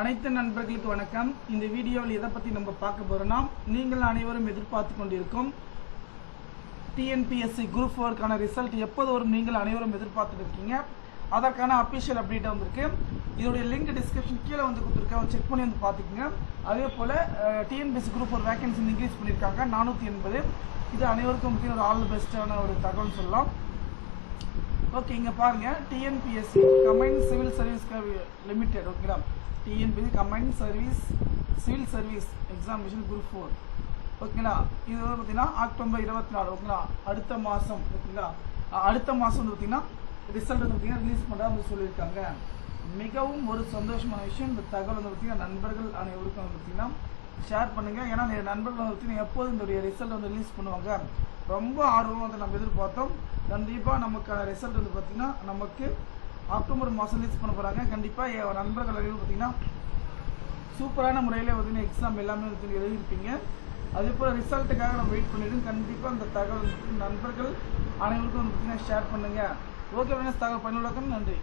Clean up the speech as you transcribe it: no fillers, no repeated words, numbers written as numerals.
அனைத்து நண்பர்களுக்கு வணக்கம். இந்த வீடியோவில் எதை பற்றி நம்ம பார்க்க போகிறோம்னா, நீங்கள் அனைவரும் எதிர்பார்த்து கொண்டிருக்கும் டிஎன்பிஎஸ்சி குரூப் 4க்கான ரிசல்ட் எப்போது வரும் நீங்கள் அனைவரும் எதிர்பார்த்துட்டு இருக்கீங்க. அதற்கான அஃபிஷியல் அப்டேட் வந்திருக்கு. இதோடைய லிங்க் டிஸ்கிரிப்ஷன் கீழே வந்து கொடுத்துருக்கேன், செக் பண்ணி வந்து பார்த்துக்குங்க. அதே போல் டிஎன்பிஎஸ்சி குரூப் 4 வேகன்சி இன்க்ரீஸ் பண்ணியிருக்காங்க 480. இது அனைவருக்கும் பற்றி ஒரு ஆல் பெஸ்ட்டான ஒரு தகவல் சொல்லலாம். ஓகே, இங்கே பாருங்கள், TNPSC combined civil service limited, ஓகேங்களா. TNPSC combined civil service examination group 4, ஓகேங்களா. இது வந்து பார்த்தீங்கன்னா அக்டோபர் 24, ஓகேங்களா, அடுத்த மாதம், ஓகேங்களா. அடுத்த மாதம் வந்து பார்த்தீங்கன்னா ரிசல்ட் வந்து பார்த்தீங்கன்னா ரிலீஸ் பண்ணுறாங்க சொல்லியிருக்காங்க. மிகவும் ஒரு சந்தோஷமான விஷயம். இந்த தகவல் வந்து பார்த்தீங்கன்னா நண்பர்கள் அனைவருக்கும் வந்து பார்த்தீங்கன்னா ஷேர் பண்ணுங்கள். ஏன்னா நண்பர்கள் வந்து பார்த்தீங்கன்னா எப்போது இந்த ரிசல்ட் வந்து ரிலீஸ் பண்ணுவாங்க, ரொம்ப ஆர்வமாக வந்து நம்ம எதிர்பார்த்தோம். கண்டிப்பாக நமக்கான ரிசல்ட் வந்து பார்த்திங்கன்னா நமக்கு அக்டோபர் மாதம் ரிலீஸ் பண்ண போகிறாங்க. கண்டிப்பாக நண்பர்கள் அனைவரும் பார்த்திங்கன்னா சூப்பரான முறையில் பார்த்திங்கன்னா எக்ஸாம் எல்லாமே வந்து எழுதியிருப்பீங்க. அதே போல் ரிசல்ட்டுக்காக நம்ம வெயிட் பண்ணிடுங்க. கண்டிப்பாக இந்த தகவல் நண்பர்கள் அனைவருக்கும் வந்து பார்த்திங்கன்னா ஷேர் பண்ணுங்கள். ஓகே ஃப்ரெண்ட்ஸ், தகவல் பயனுள்ளதுக்கு நன்றி.